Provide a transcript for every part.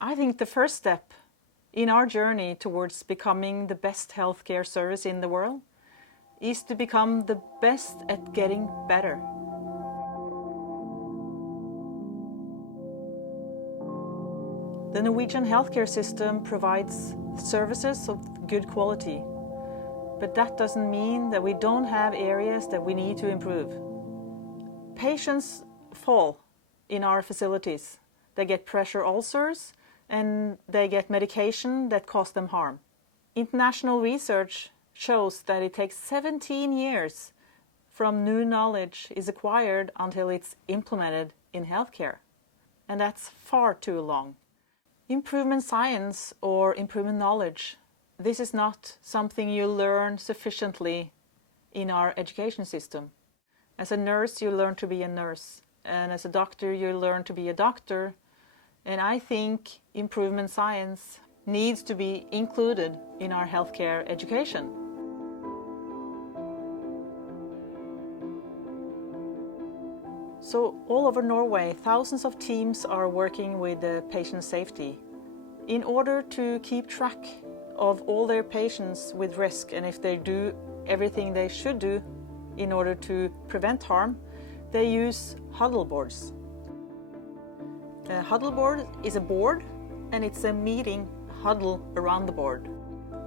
I think the first step in our journey towards becoming the best healthcare service in the world is to become the best at getting better. The Norwegian healthcare system provides services of good quality, but that doesn't mean that we don't have areas that we need to improve. Patients fall in our facilities. They get pressure ulcers and they get medication that cause them harm. International research shows that it takes 17 years from new knowledge is acquired until it's implemented in healthcare. And that's far too long. Improvement science or improvement knowledge, this is not something you learn sufficiently in our education system. As a nurse, you learn to be a nurse. And as a doctor, you learn to be a doctor. And I think improvement science needs to be included in our healthcare education. So all over Norway, thousands of teams are working with patient safety in order to keep track of all their patients with risk, and if they do everything they should do in order to prevent harm, they use huddle boards. A huddle board is a board, and it's a meeting huddle around the board.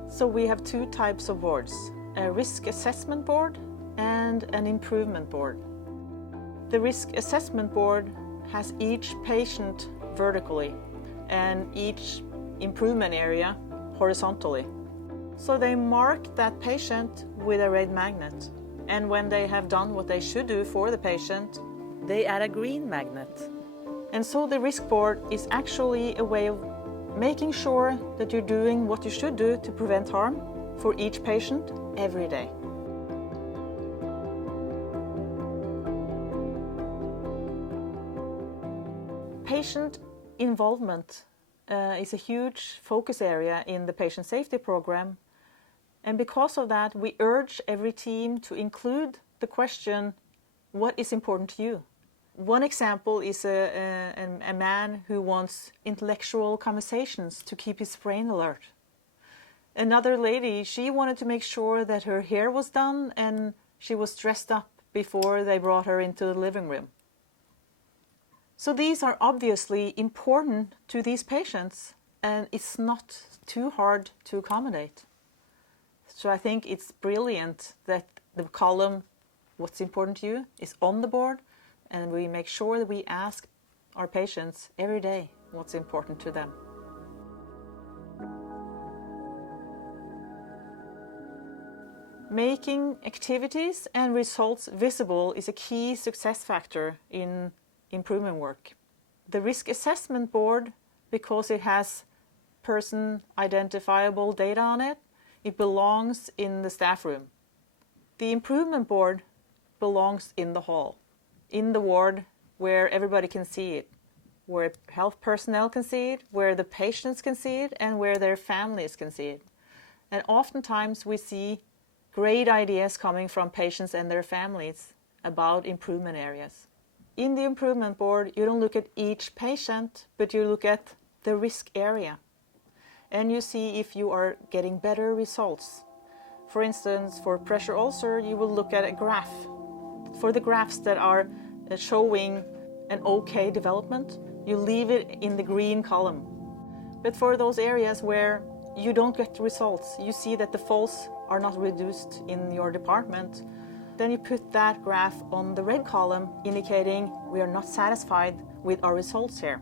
So we have two types of boards, a risk assessment board and an improvement board. The risk assessment board has each patient vertically and each improvement area horizontally. So they mark that patient with a red magnet, and when they have done what they should do for the patient, they add a green magnet. And so the risk board is actually a way of making sure that you're doing what you should do to prevent harm for each patient every day. Patient involvement is a huge focus area in the patient safety program, and because of that we urge every team to include the question, what is important to you? One example is a man who wants intellectual conversations to keep his brain alert. Another lady, she wanted to make sure that her hair was done and she was dressed up before they brought her into the living room. So these are obviously important to these patients, and it's not too hard to accommodate. So I think it's brilliant that the column, what's important to you, is on the board, and we make sure that we ask our patients every day what's important to them. Making activities and results visible is a key success factor in improvement work. The risk assessment board, because it has person identifiable data on it, it belongs in the staff room. The improvement board belongs in the hall, in the ward where everybody can see it, where health personnel can see it, where the patients can see it, and where their families can see it. And oftentimes we see great ideas coming from patients and their families about improvement areas. In the improvement board, you don't look at each patient, but you look at the risk area. And you see if you are getting better results. For instance, for pressure ulcer, you will look at a graph. For the graphs that are showing an okay development, you leave it in the green column. But for those areas where you don't get results, you see that the falls are not reduced in your department, then you put that graph on the red column, indicating we are not satisfied with our results here.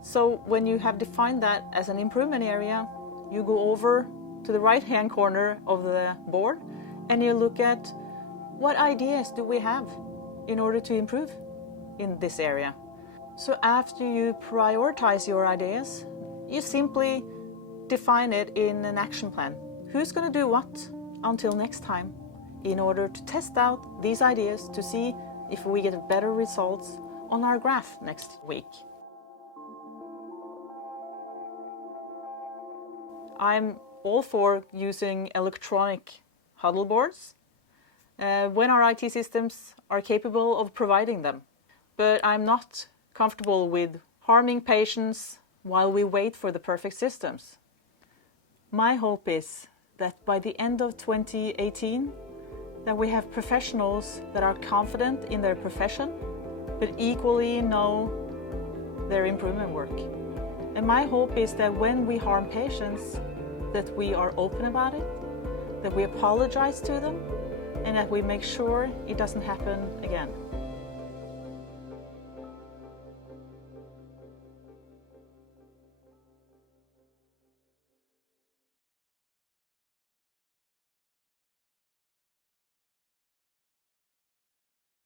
So when you have defined that as an improvement area, you go over to the right-hand corner of the board and you look at what ideas do we have in order to improve in this area. So after you prioritize your ideas, you simply define it in an action plan. Who's going to do what until next time, in order to test out these ideas to see if we get better results on our graph next week. I'm all for using electronic huddle boards when our IT systems are capable of providing them. But I'm not comfortable with harming patients while we wait for the perfect systems. My hope is that by the end of 2018, that we have professionals that are confident in their profession, but equally know their improvement work. And my hope is that when we harm patients, that we are open about it, that we apologize to them, and that we make sure it doesn't happen again.